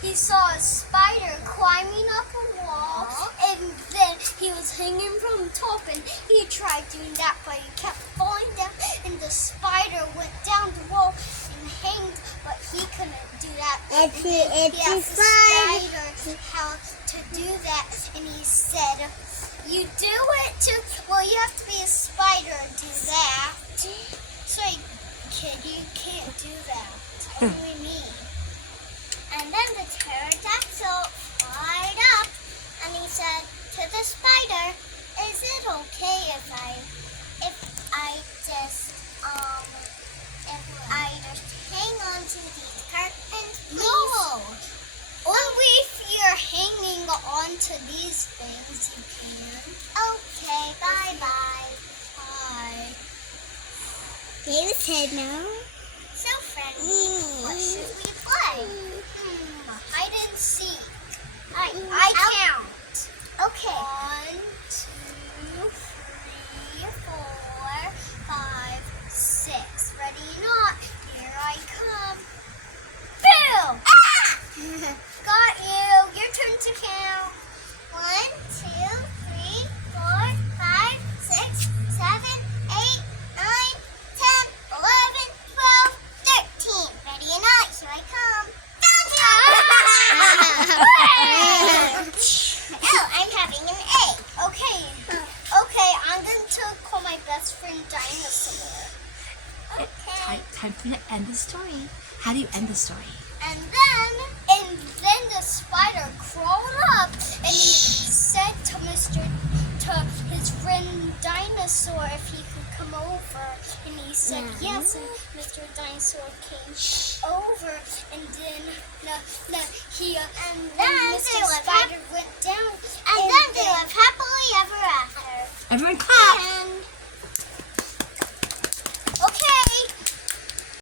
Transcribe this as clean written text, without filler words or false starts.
he saw a spider climbing up a wall, and then he was hanging from the top, and he tried doing that, but he kept falling down, and the spider went down the wall and hanged, but he couldn't do that. He asked the spider how to do that, and he said, "You do it too? Well, you have to be a spider to do that." So, kid, you can't do that. Only me. And then the pterodactyl flied up, and he said to the spider, "Is it okay if I just hang on to these curtains, please?" No. Only if you're hanging on to these things, you can. Okay, bye-bye. Bye. David said no. So friendly. What should we play? Hide and seek. I count. Okay. 1, 2, 3, 4, 5, 6. Ready or not? Here I come. Boom! Got you. Your turn to count. 1, 2, 3, 4, 5, 6, 7, 8, 9, 10, 11, 12, 13. Ready or not? Here I come. Oh, I'm having an egg. Okay, I'm going to call my best friend Dinosaur. Okay. Time for you to end the story. How do you end the story? And then the spider crawled up, and he said to his friend Dinosaur if he could come over, and he said yes, and Mr. Dinosaur came over, and then Mr. Spider went down, And then they live happily ever after. Everyone clap.